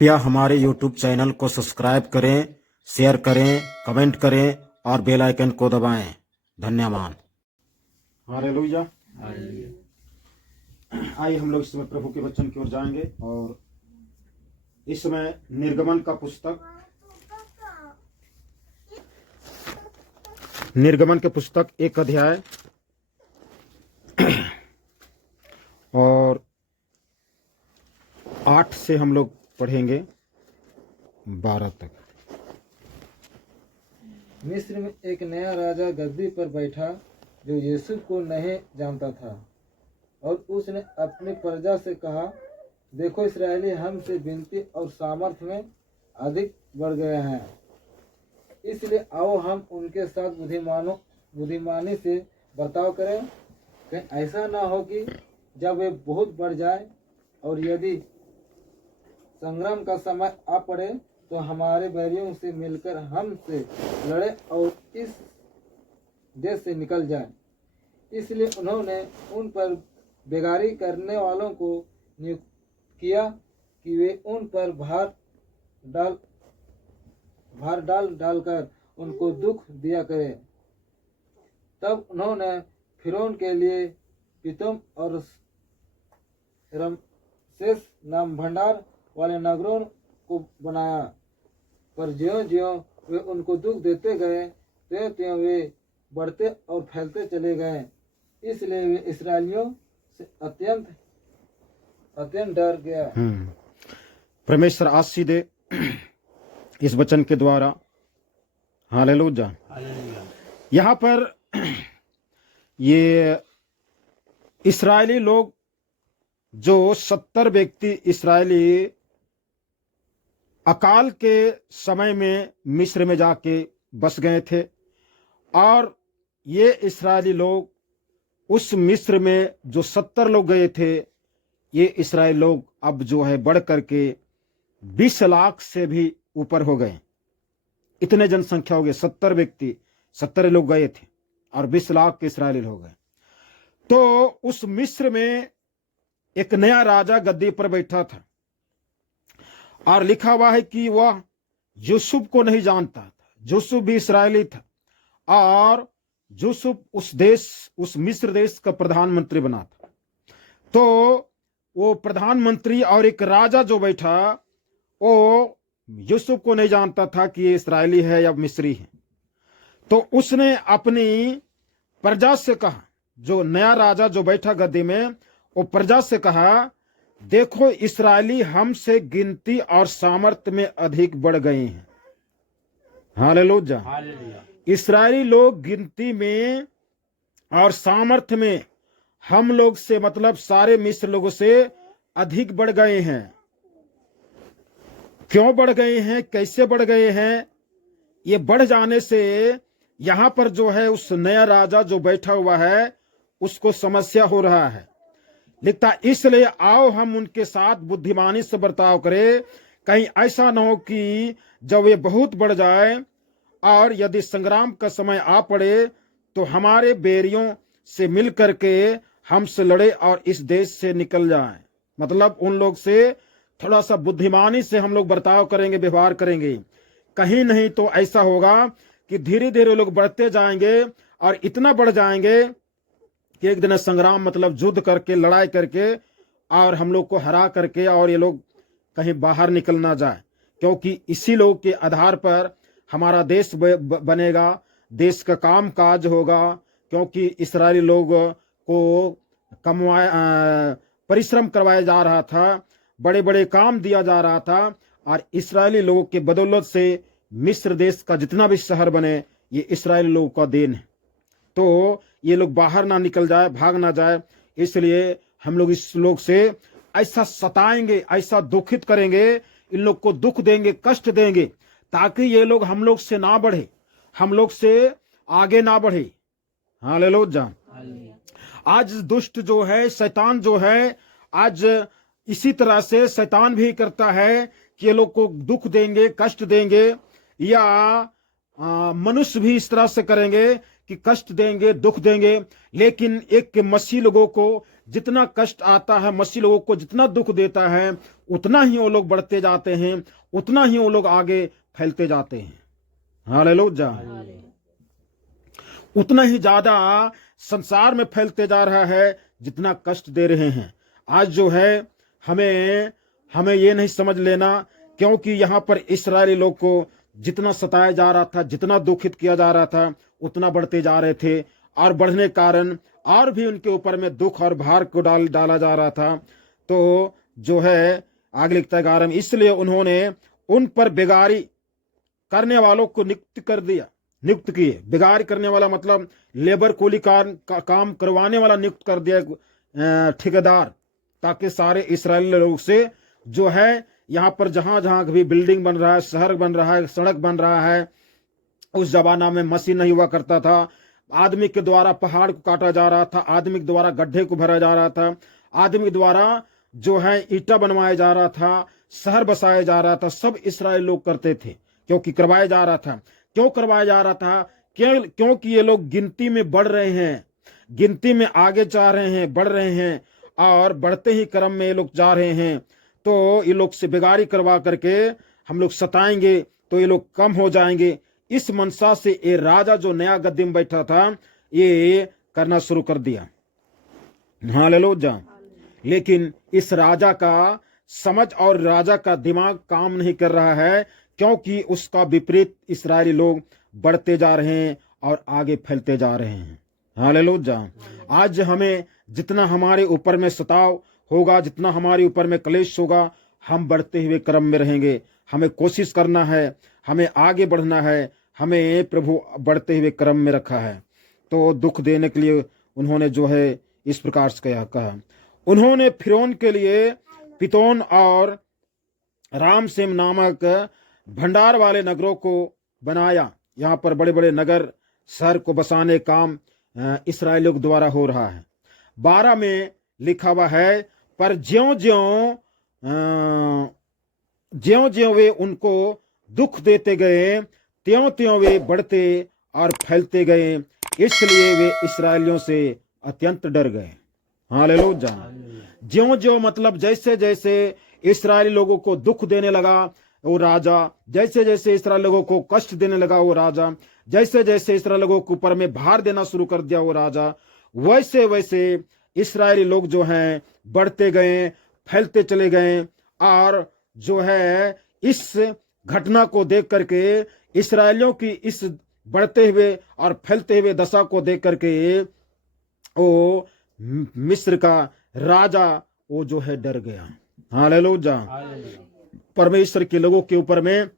कृपया हमारे YouTube channel को सब्सक्राइब करें, शेयर करें, कमेंट करें और बेल आइकन को दबाएं। धन्यवाद। हालेलुया। आइए हम लोग इस समय प्रभु के वचन की ओर जाएंगे और इस समय निर्गमन के पुस्तक 1 अध्याय और 8 से हम लोग पढ़ेंगे 12 तक। मिस्र में एक नया राजा गद्दी पर बैठा जो यूसुफ को नहीं जानता था, और उसने अपनी प्रजा से कहा, देखो इस्राएली हमसे विनती और सामर्थ्य में अधिक बढ़ गए हैं, इसलिए आओ हम उनके साथ बुद्धिमानी से बर्ताव करें। कहीं ऐसा ना हो कि जब वे बहुत बढ़ जाए और यदि संग्राम का समय आ पड़े तो हमारे बैरियों से मिलकर हमसे लड़े और इस देश से निकल जाए। इसलिए उन्होंने उन पर बेगारी करने वालों को नियुक्त किया कि वे उन पर भार डालकर उनको दुख दिया करें। तब उन्होंने फिरौन के लिए पितोम और रमसेस नाम भंडार वाले नगरों को बनाया, पर ज्यों-ज्यों वे उनको दुख देते गए त्यों-त्यों वे बढ़ते और फैलते चले गए। इसलिए वे इस्राएलियों से अत्यंत डर गया। परमेश्वर आशीष दे इस वचन के द्वारा। हालेलुया। यहाँ पर ये इस्राएली लोग जो 70 व्यक्ति इस्राएली अकाल के समय में मिस्र में जाके बस गए थे, और ये इस्राएली लोग उस मिस्र में जो 70 लोग गए थे, ये इस्राएली लोग अब जो है बढ़ करके 20 लाख से भी ऊपर हो गए। इतने जनसंख्या हो गए, 70 व्यक्ति 70 लोग गए थे और 20 लाख के इस्राएली हो गए। तो उस मिस्र में एक नया राजा गद्दी पर बैठा था, और लिखा हुआ है कि वह यूसुफ को नहीं जानता था। यूसुफ भी इस्राएली था, और यूसुफ उस मिस्र देश का प्रधानमंत्री बना था। तो वो प्रधानमंत्री और एक राजा जो बैठा, वो यूसुफ को नहीं जानता था कि ये इस्राएली है या मिस्री है। तो उसने अपनी प्रजा से कहा, जो नया राजा जो बैठा गद्दी में, वो प्रजा से कहा, देखो इस्राएली हमसे गिनती और सामर्थ्य में अधिक बढ़ गए हैं। हालेलुया। इस्राएली लोग गिनती में और सामर्थ्य में हम लोग से, मतलब सारे मिस्र लोगों से अधिक बढ़ गए हैं। क्यों बढ़ गए हैं, कैसे बढ़ गए हैं? ये बढ़ जाने से यहां पर जो है उस नया राजा जो बैठा हुआ है उसको समस्या हो रहा है। लिखता, इसलिए आओ हम उनके साथ बुद्धिमानी से बर्ताव करें, कहीं ऐसा न हो कि जब वे बहुत बढ़ जाए और यदि संग्राम का समय आ पड़े तो हमारे बैरियों से मिल करके हमसे लड़े और इस देश से निकल जाए। मतलब उन लोग से थोड़ा सा बुद्धिमानी से हम लोग बर्ताव करेंगे, व्यवहार करेंगे। कहीं नहीं तो ऐसा होगा कि धीरे धीरे लोग बढ़ते जाएंगे और इतना बढ़ जाएंगे कि एक दिन संग्राम, मतलब युद्ध करके, लड़ाई करके, और हम लोग को हरा करके और ये लोग कहीं बाहर निकल ना जाए। क्योंकि इसी लोग के आधार पर हमारा देश बनेगा, देश का काम काज होगा। क्योंकि इस्राएली लोग को परिश्रम करवाया जा रहा था, बड़े बड़े काम दिया जा रहा था, और इस्राएली लोगों के बदौलत से मिस्र देश का जितना भी शहर बने, ये इस्राएली लोगों का देन है। तो ये लोग बाहर ना निकल जाए, भाग ना जाए, इसलिए हम लोग इस लोग से ऐसा सताएंगे, ऐसा दुखित करेंगे, इन लोग को दुख देंगे, कष्ट देंगे, ताकि ये लोग हम लोग से ना बढ़े, हम लोग से आगे ना बढ़े। हालेलुया। आज दुष्ट जो है, शैतान जो है, आज इसी तरह से शैतान भी करता है कि ये लोग को दुख देंगे, कष्ट देंगे, या मनुष्य भी इस तरह से करेंगे कि कष्ट देंगे, दुख देंगे, लेकिन एक मसीह लोगों को जितना कष्ट आता है, मसीह लोगों को जितना दुख देता है, उतना ही वो लोग बढ़ते जाते हैं, उतना ही वो लोग आगे फैलते जाते हैं। हालेलुया। उतना ही ज्यादा संसार में फैलते जा रहा है जितना कष्ट दे रहे हैं। आज जो है हमें हमें ये नहीं समझ लेना, क्योंकि यहाँ पर इस्राएली लोग को जितना सताया जा रहा था, जितना दुखित किया जा रहा था, उतना बढ़ते जा रहे थे, और बढ़ने के कारण और भी उनके ऊपर में दुख और भार को डाला जा रहा था। तो जो है आगे लिखता है 11 में, इसलिए उन्होंने उन पर बेगारी करने वालों को नियुक्त किए। बेगारी करने वाला मतलब लेबर कूली काम करवाने वाला नियुक्त कर दिया, ठेकेदार, ताकि सारे इस्राएली लोग से जो है यहाँ पर जहां जहां भी बिल्डिंग बन रहा है, शहर बन रहा है, सड़क बन रहा है, उस जमाना में मशीन नहीं हुआ करता था। आदमी के द्वारा पहाड़ को काटा जा रहा था, आदमी के द्वारा गड्ढे को भरा जा रहा था, आदमी के द्वारा जो है ईंटा बनवाया जा रहा था, शहर बसाया जा रहा था। सब इस्राएल लोग करते थे, क्योंकि करवाया जा रहा था। क्यों करवाया जा रहा था? क्योंकि ये लोग गिनती में बढ़ रहे हैं, गिनती में आगे जा रहे हैं, बढ़ रहे हैं, और बढ़ते ही क्रम में ये लोग जा रहे हैं। तो ये लोग से बेगारी करवा करके हम लोग सताएंगे तो ये लोग कम हो जाएंगे। इस मनसा से ये राजा जो नया गद्दी में बैठा था, ये करना शुरू कर दिया। हालेलुया। लेकिन इस राजा का समझ और राजा का दिमाग काम नहीं कर रहा है, क्योंकि उसका विपरीत इस्राएली लोग बढ़ते जा रहे हैं और आगे फैलते जा रहे हैं। हालेलुया। आज हमें जितना हमारे ऊपर में सताव होगा, जितना हमारे ऊपर में क्लेश होगा, हम बढ़ते हुए क्रम में रहेंगे। हमें कोशिश करना है, हमें आगे बढ़ना है, हमें प्रभु बढ़ते हुए क्रम में रखा है। तो दुख देने के लिए उन्होंने जो है इस प्रकार से कहा। उन्होंने फिरौन के लिए पितोन और रामसेम नामक भंडार वाले नगरों को बनाया। यहाँ पर बड़े बड़े नगर शहर को बसाने काम इस्राएलियों के द्वारा हो रहा है। 12 में लिखा हुआ है, पर ज्यों ज्यों वे उनको दुख देते गए, त्यों त्यों वे बढ़ते और फैलते गए, इसलिए वे इस्राएलियों से अत्यंत डर गए। हालेलुया। ज्यों ज्यों मतलब जैसे जैसे इस्राएली लोगों को दुख देने लगा वो राजा, जैसे जैसे इस्राएल लोगों को कष्ट देने लगा वो राजा, जैसे जैसे इस्राएल लोगों के ऊपर में भार देना शुरू कर दिया वो राजा, वैसे वैसे इस्राएली लोग जो हैं बढ़ते गए, फैलते चले गए। और जो है इस घटना को देख करके, इस्राएलियों की इस बढ़ते हुए और फैलते हुए दशा को देख करके वो मिस्र का राजा वो जो है डर गया। हालेलुया। परमेश्वर के लोगों के ऊपर में,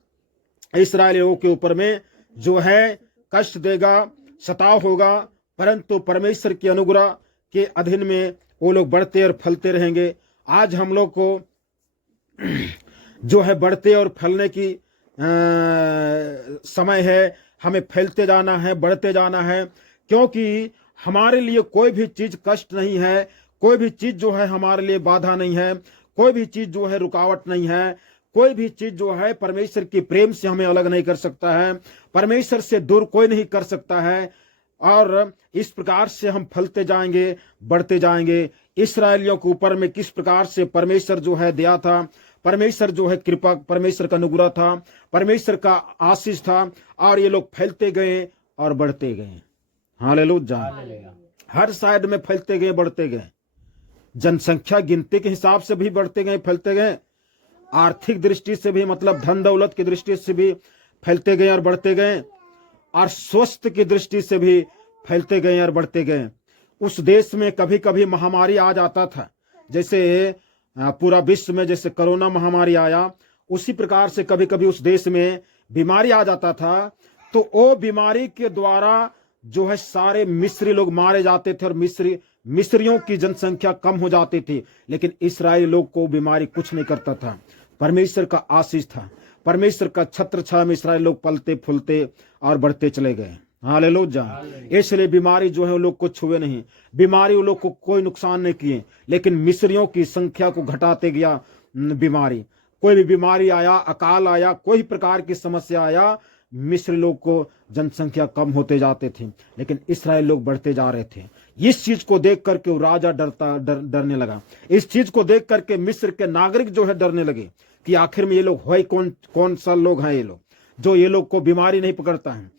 इस्राएली लोगों के ऊपर में जो है कष्ट देगा, सताव होगा, परंतु परमेश्वर के अनुग्रह के अधीन में वो लोग बढ़ते और फलते रहेंगे। आज हम लोग को जो है बढ़ते और फलने की समय है। हमें फैलते जाना है, बढ़ते जाना है, क्योंकि हमारे लिए कोई भी चीज कष्ट नहीं है, कोई भी चीज जो है हमारे लिए बाधा नहीं है, कोई भी चीज जो है रुकावट नहीं है, कोई भी चीज जो है परमेश्वर के प्रेम से हमें अलग नहीं कर सकता है, परमेश्वर से दूर कोई नहीं कर सकता है। और इस प्रकार से हम फलते जाएंगे, बढ़ते जाएंगे। इस्राएलियों के ऊपर में किस प्रकार से परमेश्वर जो है दया था, परमेश्वर जो है कृपा, परमेश्वर का अनुग्रह था, परमेश्वर का आशीष था, और ये लोग फैलते गए और बढ़ते गए। हालेलुया। हर साइड में फैलते गए, बढ़ते गए। जनसंख्या गिनती के हिसाब से भी बढ़ते गए, फैलते गए। आर्थिक दृष्टि से भी, मतलब धन दौलत की दृष्टि से भी फैलते गए और बढ़ते गए, और स्वास्थ्य की दृष्टि से भी फैलते गए और बढ़ते गए। उस देश में कभी कभी महामारी आ जाता था, जैसे पूरा विश्व में जैसे कोरोना महामारी आया, उसी प्रकार से कभी कभी उस देश में बीमारी आ जाता था। तो वो बीमारी के द्वारा जो है सारे मिस्री लोग मारे जाते थे, और मिस्रियों की जनसंख्या कम हो जाती थी। लेकिन इस्राएली लोग को बीमारी कुछ नहीं करता था, परमेश्वर का आशीष था, परमेश्वर का छत्र छाया में इस्राएली लोग पलते फूलते और बढ़ते चले गए। हालेलुया। इसलिए बीमारी जो है वो लोग को छुए नहीं, बीमारी वो लोग को कोई नुकसान नहीं किए, लेकिन मिस्रियों की संख्या को घटाते गया बीमारी। कोई भी बीमारी आया, अकाल आया, कोई प्रकार की समस्या आया, मिस्र लोग को जनसंख्या कम होते जाते थे, लेकिन इस्राएल लोग बढ़ते जा रहे थे। इस चीज को देख करके वो राजा डरने लगा। इस चीज को देख करके मिस्र के नागरिक जो है डरने लगे कि आखिर में ये लोग है कौन सा लोग हैं, ये लोग जो ये लोग को बीमारी नहीं पकड़ता है,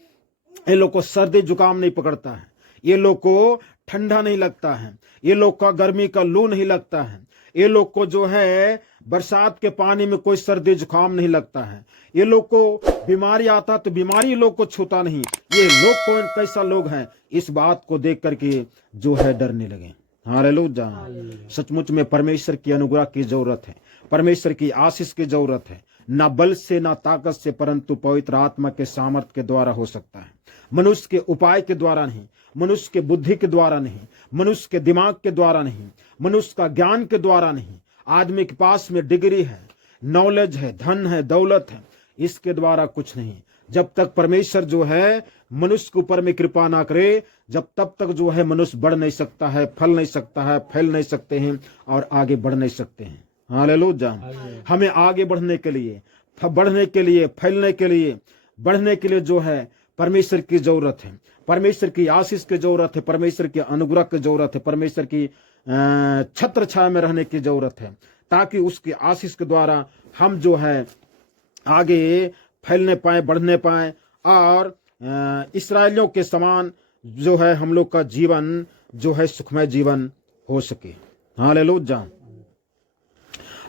ये लोग को सर्दी जुकाम नहीं पकड़ता है, ये लोग को ठंडा नहीं लगता है, ये लोग का गर्मी का लू नहीं लगता है, ये लोग को जो है बरसात के पानी में कोई सर्दी जुकाम नहीं लगता है, ये लोग को बीमारी आता तो बीमारी लोग को छूता नहीं, ये लोग कौन कैसा लोग हैं। इस बात को देख करके जो है डरने लगे। हालेलुया। सचमुच में परमेश्वर की अनुग्रह की जरूरत है, परमेश्वर की आशीष की जरूरत है। ना बल से ना ताकत से, परंतु पवित्र आत्मा के सामर्थ के द्वारा हो सकता है। मनुष्य के उपाय के द्वारा नहीं, मनुष्य के बुद्धि के द्वारा नहीं, मनुष्य के दिमाग के द्वारा नहीं, मनुष्य का ज्ञान के द्वारा नहीं। आदमी के पास में डिग्री है, नॉलेज है, धन है, दौलत है, इसके द्वारा कुछ नहीं। जब तक परमेश्वर जो है मनुष्य के ऊपर में कृपा ना करे, जब तब तक जो है मनुष्य बढ़ नहीं सकता है, फल नहीं सकता है, फैल नहीं सकते हैं और आगे बढ़ नहीं सकते हैं। हालेलुया। हमें आगे बढ़ने के लिए, बढ़ने के लिए, फैलने के लिए, बढ़ने के लिए जो है परमेश्वर की जरूरत है, परमेश्वर की आशीष की जरूरत है, परमेश्वर की अनुग्रह की जरूरत है, परमेश्वर की छत्र छाया में रहने की जरूरत है, ताकि उसकी आशीष के द्वारा हम जो है आगे फैलने पाए, बढ़ने पाए और इस्राएलियों के समान जो है हम लोग का जीवन जो है सुखमय जीवन हो सके। हालेलुया।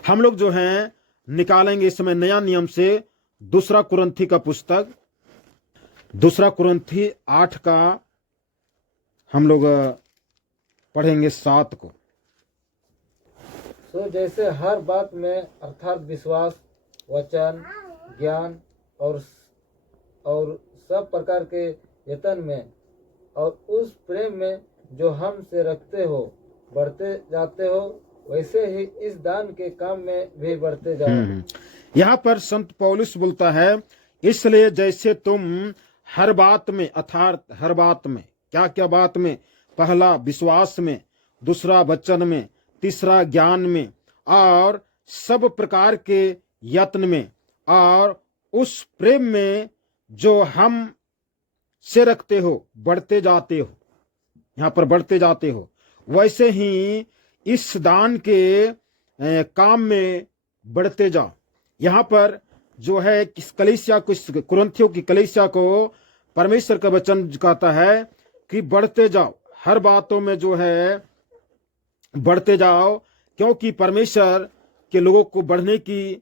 हम लोग जो है निकालेंगे इस समय नया नियम से दूसरा कुरिन्थी का पुस्तक, दूसरा कुरिन्थी 8 का हम लोग पढ़ेंगे 7 को। सो जैसे हर बात में अर्थात विश्वास, वचन, ज्ञान और सब प्रकार के यत्न में और उस प्रेम में जो हमसे रखते हो बढ़ते जाते हो, वैसे ही इस दान के काम में भी बढ़ते जाओ। यहाँ पर संत पौलुस बोलता है, इसलिए जैसे तुम हर बात में, अर्थात हर बात में, क्या क्या बात में, पहला विश्वास में, दूसरा वचन में, तीसरा ज्ञान में और सब प्रकार के यत्न में और उस प्रेम में जो हम से रखते हो बढ़ते जाते हो। यहाँ पर बढ़ते जाते हो, वैसे ही इस दान के काम में बढ़ते जाओ। यहाँ पर जो है किस कलीसिया को, कुरिन्थियों की कलीसिया को परमेश्वर का वचन कहता है कि बढ़ते जाओ, हर बातों में जो है बढ़ते जाओ, क्योंकि परमेश्वर के लोगों को बढ़ने की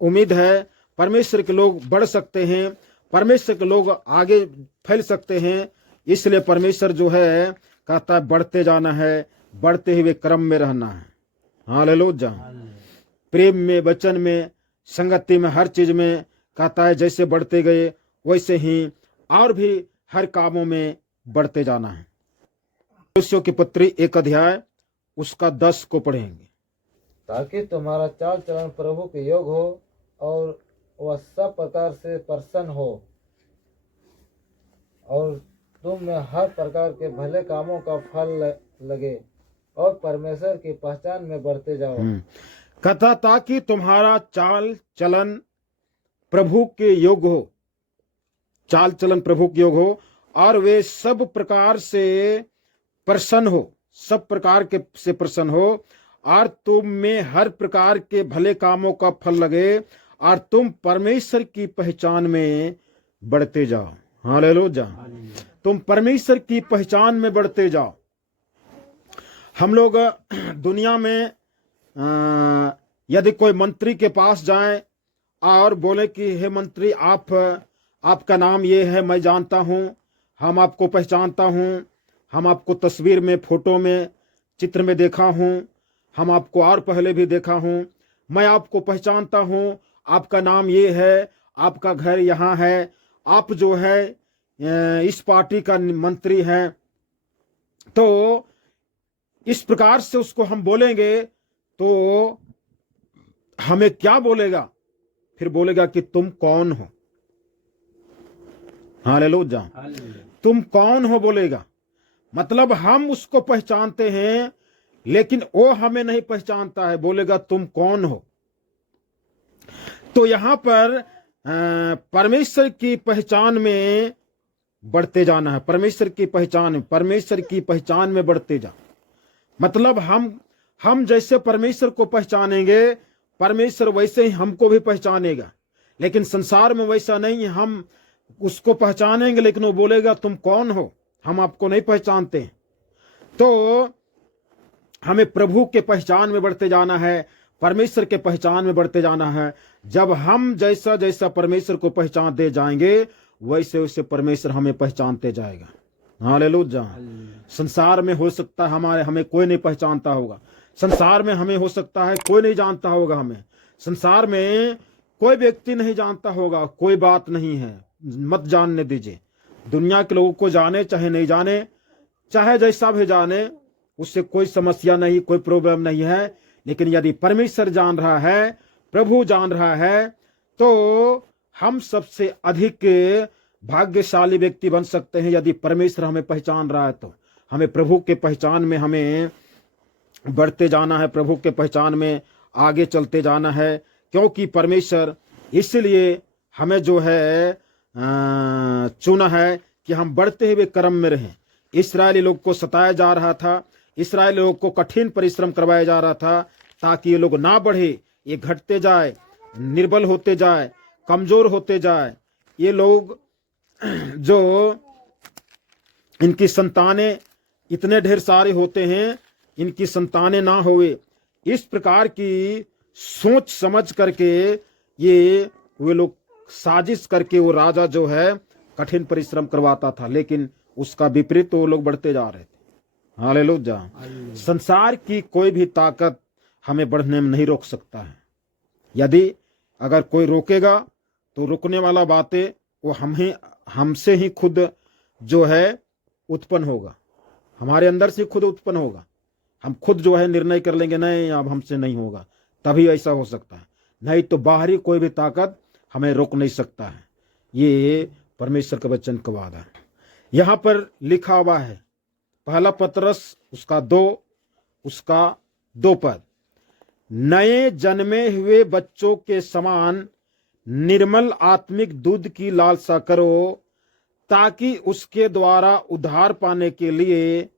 उम्मीद है। परमेश्वर के लोग बढ़ सकते हैं, परमेश्वर के लोग आगे फैल सकते हैं, इसलिए परमेश्वर जो है कहता है बढ़ते जाना है, बढ़ते हुए क्रम में रहना है। हालेलुया। प्रेम में, वचन में, संगति में, हर चीज में कहता है जैसे बढ़ते गए वैसे ही और भी हर कामों में बढ़ते जाना है। कुरिन्थियों की पत्री 1 अध्याय उसका 10 को पढ़ेंगे। ताकि तुम्हारा चाल चलन प्रभु के योग हो और वह सब प्रकार से प्रसन्न हो और तुम में हर प्रकार के भले कामों का फल लगे और परमेश्वर की पहचान में बढ़ते जाओ। कथा ताकि तुम्हारा चाल चलन प्रभु के योग हो, चाल चलन प्रभु के योग हो और वे सब प्रकार से प्रसन्न हो, सब प्रकार के से प्रसन्न हो और तुम में हर प्रकार के भले कामों का फल लगे और तुम परमेश्वर की पहचान में बढ़ते जाओ। हालेलुया। तुम परमेश्वर की पहचान में बढ़ते जाओ। हम लोग दुनिया में यदि कोई मंत्री के पास जाएं और बोले कि हे मंत्री, आपका नाम ये है, मैं जानता हूं, हम आपको पहचानता हूं, हम आपको तस्वीर में, फोटो में, चित्र में देखा हूं, हम आपको और पहले भी देखा हूं, मैं आपको पहचानता हूं, आपका नाम ये है, आपका घर यहाँ है, आप जो है इस पार्टी का मंत्री हैं, तो इस प्रकार से उसको हम बोलेंगे तो हमें क्या बोलेगा? फिर बोलेगा कि तुम कौन हो। हालेलुया। तुम कौन हो बोलेगा, मतलब हम उसको पहचानते हैं लेकिन वो हमें नहीं पहचानता है, बोलेगा तुम कौन हो। तो यहां पर परमेश्वर की पहचान में बढ़ते जाना है। परमेश्वर की पहचान में बढ़ते जा, मतलब हम जैसे परमेश्वर को पहचानेंगे, परमेश्वर वैसे ही हमको भी पहचानेगा। लेकिन संसार में वैसा नहीं है, हम उसको पहचानेंगे लेकिन वो बोलेगा तुम कौन हो, हम आपको नहीं पहचानते। तो हमें प्रभु के पहचान में बढ़ते जाना है, परमेश्वर के पहचान में बढ़ते जाना है। जब हम जैसा जैसा परमेश्वर को पहचानते जाएंगे, वैसे वैसे परमेश्वर हमें पहचानते जाएगा। हालेलुया। संसार में हो सकता है हमें कोई नहीं पहचानता होगा, संसार में हमें हो सकता है कोई नहीं जानता होगा, हमें संसार में कोई व्यक्ति नहीं जानता होगा। कोई बात नहीं है, मत जानने दीजिए। दुनिया के लोगों को जाने चाहे नहीं जाने, चाहे जैसा भी जाने, उससे कोई समस्या नहीं, कोई प्रॉब्लम नहीं है। लेकिन यदि परमेश्वर जान रहा है, प्रभु जान रहा है, तो हम सबसे अधिक भाग्यशाली व्यक्ति बन सकते हैं। यदि परमेश्वर हमें पहचान रहा है तो हमें प्रभु के पहचान में हमें बढ़ते जाना है, प्रभु के पहचान में आगे चलते जाना है। क्योंकि परमेश्वर इसलिए हमें जो है चुना है कि हम बढ़ते हुए क्रम में रहें। इस्राएली लोग को सताया जा रहा था, इस्राएली लोग को कठिन परिश्रम करवाया जा रहा था, ताकि ये लोग ना बढ़े, ये घटते जाए, निर्बल होते जाए, कमजोर होते जाए। ये लोग जो इनकी संतानें इतने ढेर सारे होते हैं, इनकी संतानें ना होवे, इस प्रकार की सोच समझ करके ये वे लोग साजिश करके वो राजा जो है कठिन परिश्रम करवाता था। लेकिन उसका विपरीत वो लोग बढ़ते जा रहे थे। हालेलुया। संसार की कोई भी ताकत हमें बढ़ने में नहीं रोक सकता है। यदि अगर कोई रोकेगा तो रुकने वाला बातें वो हमसे ही खुद जो है उत्पन्न होगा, हमारे अंदर से खुद उत्पन्न होगा। हम खुद जो है निर्णय कर लेंगे, नहीं अब हमसे नहीं होगा, तभी ऐसा हो सकता है। नहीं तो बाहरी कोई भी ताकत हमें रोक नहीं सकता है। ये परमेश्वर का वचन का वादा है। यहाँ पर लिखा हुआ है, पहला पतरस उसका 2 पद, नए जन्मे हुए बच्चों के समान निर्मल आत्मिक दूध की लालसा करो, ताकि उसके द्वारा उद्धार पाने के लिए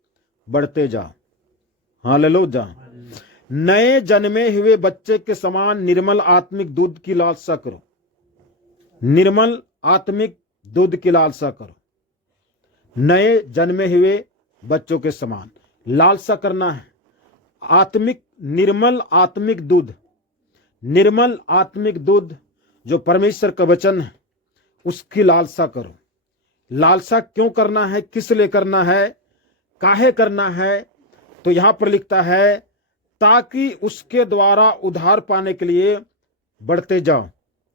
बढ़ते जाओ। हालेलुया। नए जन्मे हुए बच्चे के समान निर्मल आत्मिक दूध की लालसा करो, निर्मल आत्मिक दूध की लालसा करो। नए जन्मे हुए बच्चों के समान लालसा करना है। आत्मिक निर्मल आत्मिक दूध, निर्मल आत्मिक दूध जो परमेश्वर का वचन है, उसकी लालसा करो। लालसा क्यों करना है, किस लिए करना है, काहे करना है? तो यहां पर लिखता है, ताकि उसके द्वारा उद्धार पाने के लिए बढ़ते जाओ।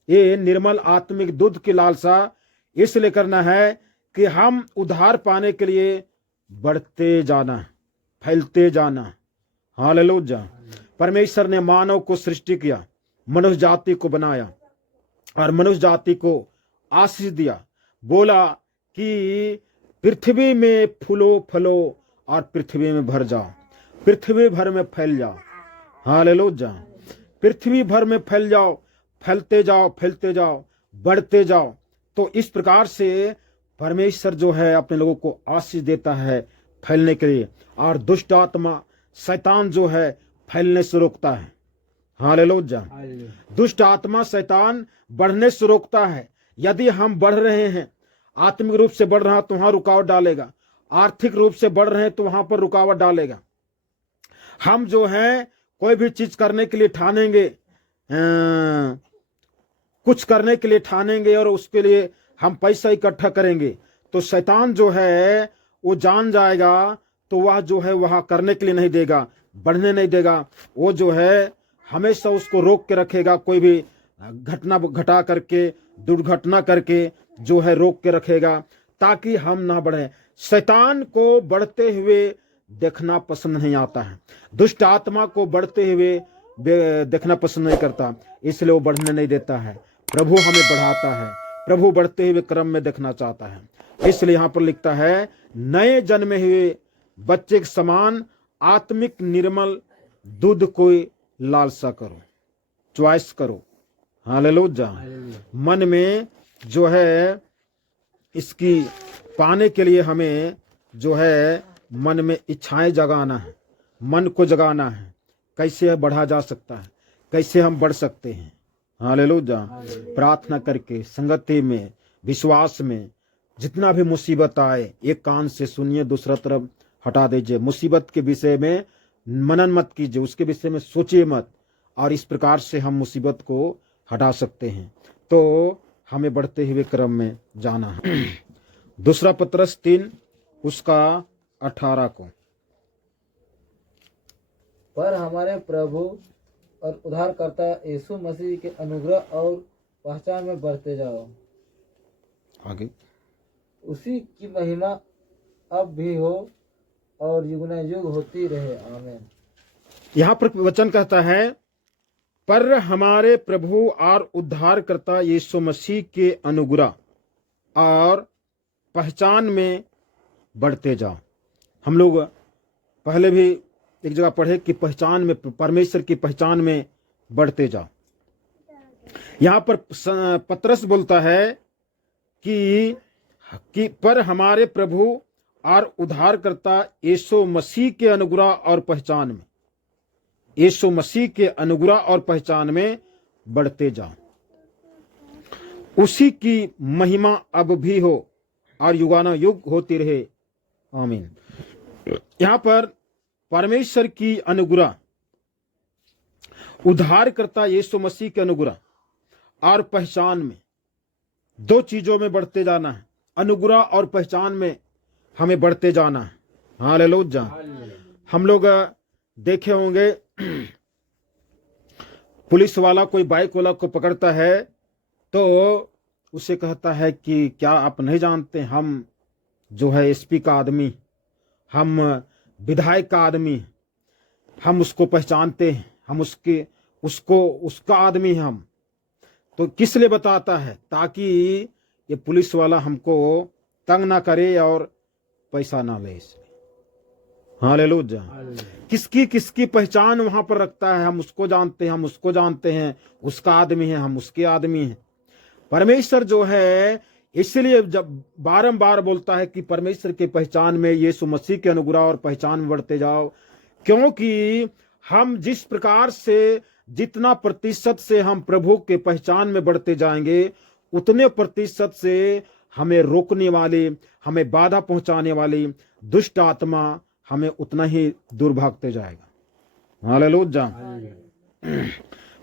ये निर्मल आत्मिक दूध की लालसा इसलिए करना है कि हम उद्धार पाने के लिए बढ़ते जाना, फैलते जाना। हालेलुया। परमेश्वर ने मानव को सृष्टि किया, मनुष्य जाति को बनाया और मनुष्य जाति को आशीष दिया। बोला कि पृथ्वी में फूलो फलो और पृथ्वी में भर जाओ, पृथ्वी भर में फैल जाओ। हालेलुया। पृथ्वी भर में फैल जाओ, फैलते जाओ, फैलते जाओ, बढ़ते जाओ। तो इस प्रकार से परमेश्वर जो है अपने लोगों को आशीष देता है फैलने के लिए, और दुष्ट आत्मा शैतान जो है फैलने से रोकता है। हालेलुया। दुष्ट आत्मा शैतान बढ़ने से रोकता है। यदि हम बढ़ रहे हैं, आत्मिक रूप से बढ़ रहा तो वहां रुकावट डालेगा, आर्थिक रूप से बढ़ रहे हैं तो वहां पर रुकावट डालेगा। हम जो है कोई भी चीज करने के लिए ठानेंगे, कुछ करने के लिए ठानेंगे और उसके लिए हम पैसा इकट्ठा करेंगे, तो शैतान जो है वो जान जाएगा, तो वह जो है वहां करने के लिए नहीं देगा, बढ़ने नहीं देगा। वो जो है हमेशा उसको रोक के रखेगा, कोई भी घटना घटा करके, दुर्घटना करके जो है रोक के रखेगा, ताकि हम ना बढ़े। शैतान को बढ़ते हुए देखना पसंद नहीं आता है, दुष्ट आत्मा को बढ़ते हुए देखना पसंद नहीं करता, इसलिए वो बढ़ने नहीं देता है। प्रभु हमें बढ़ाता है, प्रभु बढ़ते हुए क्रम में देखना चाहता है। इसलिए यहां पर लिखता है, नए जन्मे हुए बच्चे के समान आत्मिक निर्मल दूध को लालसा करो, च्वाइस करो। हालेलुया। मन में जो है इसकी पाने के लिए हमें जो है मन में इच्छाएं जगाना है, मन को जगाना है, कैसे बढ़ा जा सकता है, कैसे हम बढ़ सकते हैं। हालेलुया। प्रार्थना करके, संगति में, विश्वास में, जितना भी मुसीबत आए एक कान से सुनिए, दूसरा तरफ हटा दीजिए। मुसीबत के विषय में मनन मत कीजिए, उसके विषय में सोचिए मत, और इस प्रकार से हम मुसीबत को हटा सकते हैं। तो हमें बढ़ते हुए क्रम में जाना है। दूसरा पत्रस 3 उसका 18 को, पर हमारे प्रभु और उद्धारकर्ता यीशु मसीह के अनुग्रह और पहचान में बढ़ते जाओ। आगे, उसी की महिमा अब भी हो और युग न युग होती रहे। आमीन। यहाँ पर वचन कहता है, पर हमारे प्रभु और उद्धारकर्ता यीशु मसीह के अनुग्रह और पहचान में बढ़ते जाओ। हम लोग पहले भी एक जगह पढ़े कि पहचान में, परमेश्वर की पहचान में बढ़ते जाओ। यहाँ पर पतरस बोलता है कि पर हमारे प्रभु और उद्धारकर्ता यीशु मसीह के अनुग्रह और पहचान में, यीशु मसीह के अनुग्रह और पहचान में बढ़ते जाओ। उसी की महिमा अब भी हो और युगानुयुग होती रहे। आमीन। यहाँ पर परमेश्वर की अनुग्रह, उद्धारकर्ता यीशु मसीह के अनुग्रह और पहचान में, दो चीजों में बढ़ते जाना है। अनुग्रह और पहचान में हमें बढ़ते जाना है। हालेलुया। हम लोग देखे होंगे, पुलिस वाला कोई बाइक वाला को पकड़ता है तो उसे कहता है कि क्या आप नहीं जानते हम जो है एसपी का आदमी, हम विधायक का आदमी, हम उसको पहचानते हैं, हम उसका आदमी हैं हम। तो किस लिए बताता है? ताकि ये पुलिस वाला हमको तंग ना करे और पैसा ना ले इसलिए। हालेलुया। किसकी पहचान वहां पर रखता है? हम उसको जानते हैं, हम उसको जानते हैं, उसका आदमी है, हम उसके आदमी हैं। परमेश्वर जो है, इसलिए जब बारंबार बोलता है कि परमेश्वर की पहचान में, यीशु मसीह के अनुग्रह और पहचान में बढ़ते जाओ, क्योंकि हम जिस प्रकार से, जितना प्रतिशत से हम प्रभु के पहचान में बढ़ते जाएंगे, उतने प्रतिशत से हमें रोकने वाली, हमें बाधा पहुंचाने वाली दुष्ट आत्मा हमें उतना ही दूर भागते जाएगा। हालेलुया।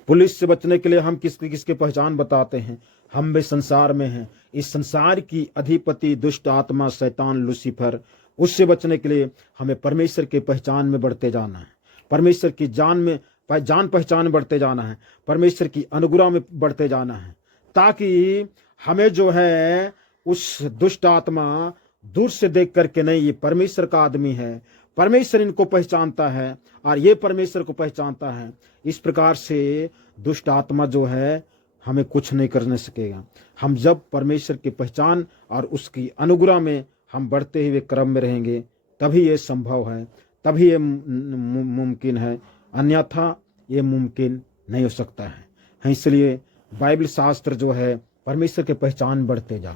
पुलिस से बचने के लिए हम किसकी पहचान बताते हैं? हम भी संसार में हैं। इस संसार की अधिपति दुष्ट आत्मा शैतान लूसीफर, उससे बचने के लिए हमें परमेश्वर के पहचान में बढ़ते जाना है, परमेश्वर की जान पहचान में बढ़ते जाना है, परमेश्वर की अनुग्रह में बढ़ते जाना है, ताकि हमें जो है उस दुष्ट आत्मा दूर से देख करके, नहीं ये परमेश्वर का आदमी है, परमेश्वर इनको पहचानता है और ये परमेश्वर को पहचानता है, इस प्रकार से दुष्ट आत्मा जो है हमें कुछ नहीं करने सकेगा। हम जब परमेश्वर की पहचान और उसकी अनुग्रह में हम बढ़ते हुए क्रम में रहेंगे, तभी ये संभव है, तभी ये मुमकिन है, अन्यथा ये मुमकिन नहीं हो सकता है। इसलिए बाइबल शास्त्र जो है परमेश्वर के पहचान बढ़ते जा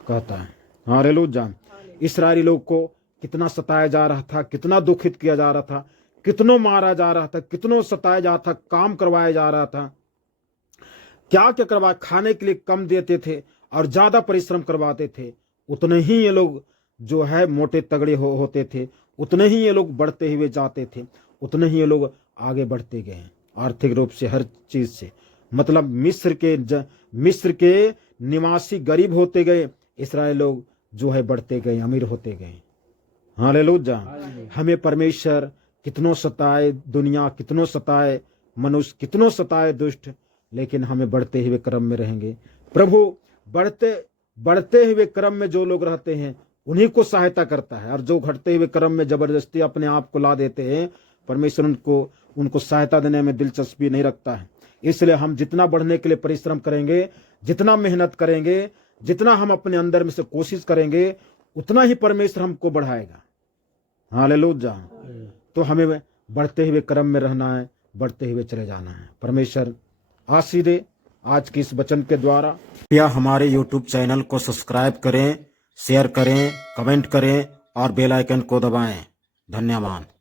कहता है। हालेलुया। इस्राएली लोग को कितना सताया जा रहा था, कितना दुखित किया जा रहा था, कितनों मारा जा रहा था, कितनों सताया जा रहा था, काम करवाया जा रहा था, क्या क्या करवा, खाने के लिए कम देते थे और ज्यादा परिश्रम करवाते थे। उतने ही ये लोग जो है मोटे तगड़े होते थे, उतने ही ये लोग बढ़ते हुए जाते थे, उतने ही ये लोग आगे बढ़ते गए आर्थिक रूप से, हर चीज से। मतलब मिस्र के निवासी गरीब होते गए, इस्राएल लोग जो है बढ़ते गए, अमीर होते गए। हालेलुया। हमें परमेश्वर कितनों सताए, दुनिया कितनों सताए, मनुष्य कितनों सताए, दुष्ट, लेकिन हमें बढ़ते हुए क्रम में रहेंगे। प्रभु बढ़ते हुए क्रम में जो लोग रहते हैं उन्हीं को सहायता करता है, और जो घटते हुए क्रम में जबरदस्ती अपने आप को ला देते हैं, परमेश्वर उनको सहायता देने में दिलचस्पी नहीं रखता है। इसलिए हम जितना बढ़ने के लिए परिश्रम करेंगे, जितना मेहनत करेंगे, जितना हम अपने अंदर में से कोशिश करेंगे, उतना ही परमेश्वर हमको बढ़ाएगा। हालेलुया। तो हमें बढ़ते हुए क्रम में रहना है, बढ़ते हुए चले जाना है। परमेश्वर आशीष दे, आज की इस वचन के द्वारा। कृपया हमारे YouTube चैनल को सब्सक्राइब करें, शेयर करें, कमेंट करें और बेल आइकन को दबाएं। धन्यवाद।